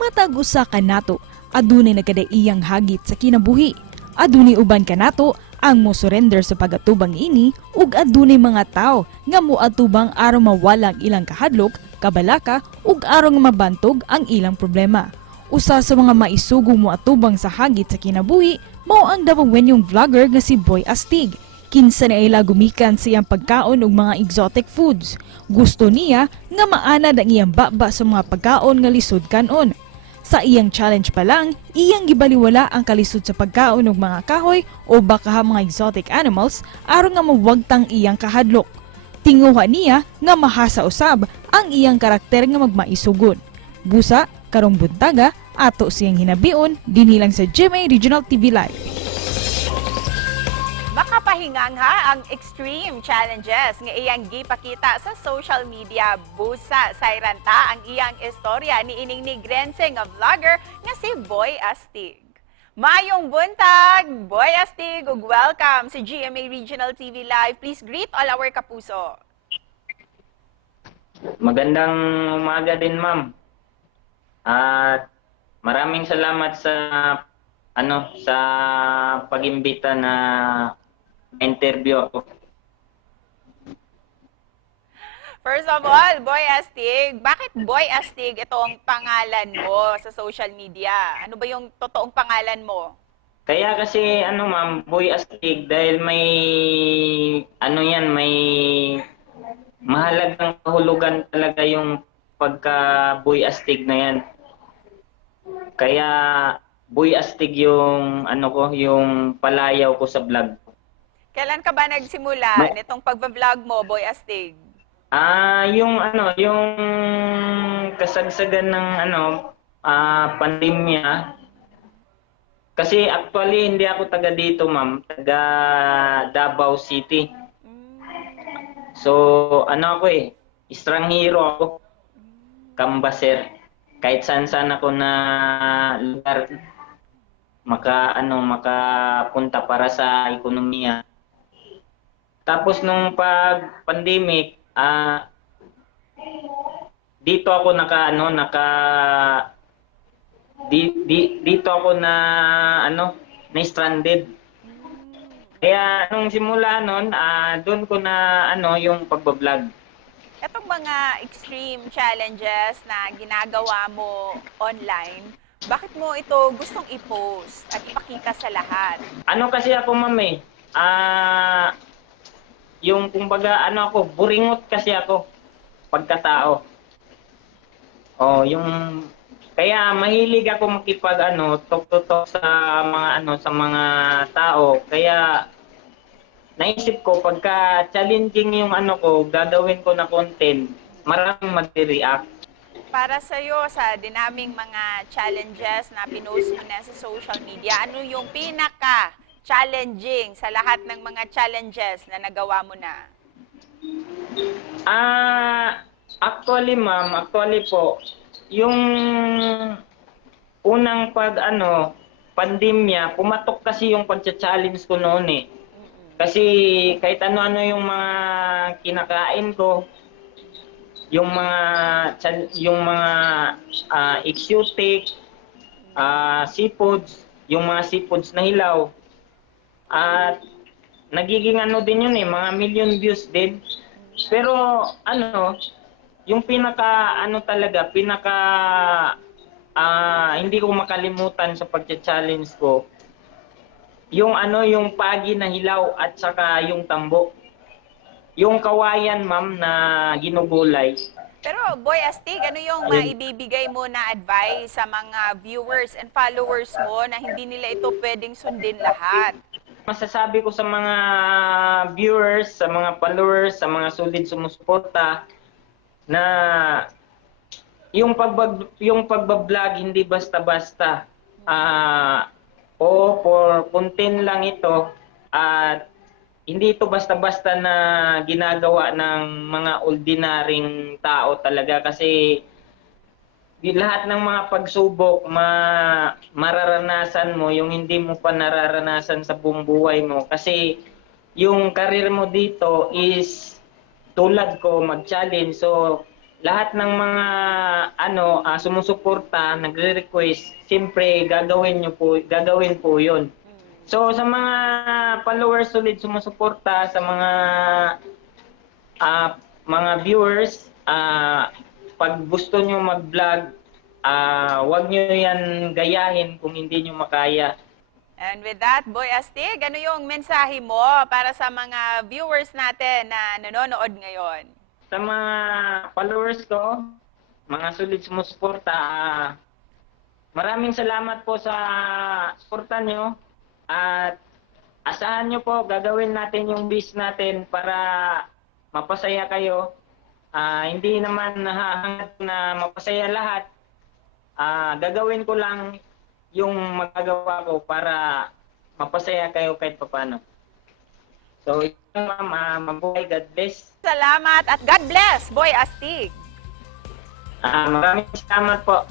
Matag usa ka nato, adunay nagkadaiyang hagit sa kinabuhi. Adunay uban ka nato ang mo surrender sa pagatubang ini ug adunay mga tao nga moatubang aron mawalang ilang kahadlok, kabalaka ug aron mabantog ang ilang problema. Usa sa mga maisugong moatubang sa hagit sa kinabuhi mao ang dawawenyong vlogger nga si Boy Astig. Kinsa na ila gumikan sa iyang pagkaon ug mga exotic foods. Gusto niya nga maanad ang iyang baba sa mga pagkaon nga lisod kanon. Sa iyang challenge pa lang, iyang gibaliwala ang kalisod sa pagkaon ng mga kahoy o baka mga exotic animals aron nga mawagtang iyang kahadlok. Tinguha niya nga mahasa usab ang iyang karakter nga magmaisugon. Busa, karong buntaga, ato siyang hinabion dinilang sa GMA Regional TV Live. Makapahingangha ang extreme challenges nga iyang gipakita sa social media. Busa sayranta ang iyang istorya ni ining nigrense nga vlogger nga si Boy Astig. Mayong buntag, Boy Astig, ug welcome sa GMA Regional TV Live. Please greet all our kapuso. Magandang umaga din, ma'am. At maraming salamat sa sa pag-imbita na interview ako. First of all, Boy Astig, bakit Boy Astig itong pangalan mo sa social media? Ano ba yung totoong pangalan mo? Kaya kasi ma'am, Boy Astig dahil may may mahalagang kahulugan talaga yung pagka Boy Astig na yan. Kaya Boy Astig yung yung palayaw ko sa vlog. Kailan ka ba nagsimula nitong pagba-vlog mo, Boy Astig? Yung kasagsagan ng pandemya. Kasi actually hindi ako taga dito, ma'am, taga Davao City. So, ako estranghero ako. Kambaser. Kahit saan ako na lugar makapunta para sa ekonomiya. Tapos nung pag-pandemic, dito ako dito ako na stranded. Kaya nung simula nun, doon ko na yung pagbablog. Etong mga extreme challenges na ginagawa mo online, bakit mo ito gustong i-post at ipakita sa lahat? Kasi ako, ma'am, yung kumbaga buringot kasi ako pagkatao. Kaya mahilig ako makipag talk to talk sa mga tao. Kaya naisip ko pagka challenging yung gagawin ko na content, maraming mag-react. Para sa'yo, sa dinaming mga challenges na pinost mo na sa social media, ano yung pinaka-challenging sa lahat ng mga challenges na nagawa mo na? Actually, ma'am, po, yung unang pandemya, pumatok kasi yung pagcha-challenge ko noon . Kasi kahit ano-ano yung mga kinakain ko, yung mga exotic seafoods, yung mga seafoods na hilaw. At nagiging din yun mga million views din. Pero yung hindi ko makalimutan sa pagcha-challenge ko, yung yung pagi na hilaw at saka yung tambo. Yung kawayan, ma'am, na ginugulay. Pero Boy Astig, ano yung maibibigay mo na advice sa mga viewers and followers mo na hindi nila ito pwedeng sundin lahat? Masasabi ko sa mga viewers, sa mga followers, sa mga solid sumusuporta na yung pagbablog hindi basta-basta. For content lang ito at hindi ito basta-basta na ginagawa ng mga ordinaryong tao talaga kasi lahat ng mga pagsubok mararanasan mo yung hindi mo pa nararanasan sa buong buhay mo kasi yung karir mo dito is tulad ko mag-challenge. So lahat ng mga sumusuporta, nagre-request, siyempre gagawin po 'yon. So sa mga followers ulit sumusuporta, sa mga viewers, pag gusto nyo mag-vlog, wag nyo yan gayahin kung hindi nyo makaya. And with that, Boy Astig, ano yung mensahe mo para sa mga viewers natin na nanonood ngayon? Sa mga followers ko, mga solid sumusuporta, maraming salamat po sa suporta nyo at asahan nyo po, gagawin natin yung best natin para mapasaya kayo. Hindi naman nahahangad na mapasaya lahat. Gagawin ko lang yung magagawa ko para mapasaya kayo kahit papano. So, yun ma'am, mabuhay, God bless. Salamat at God bless, Boy Astig. Maraming salamat po.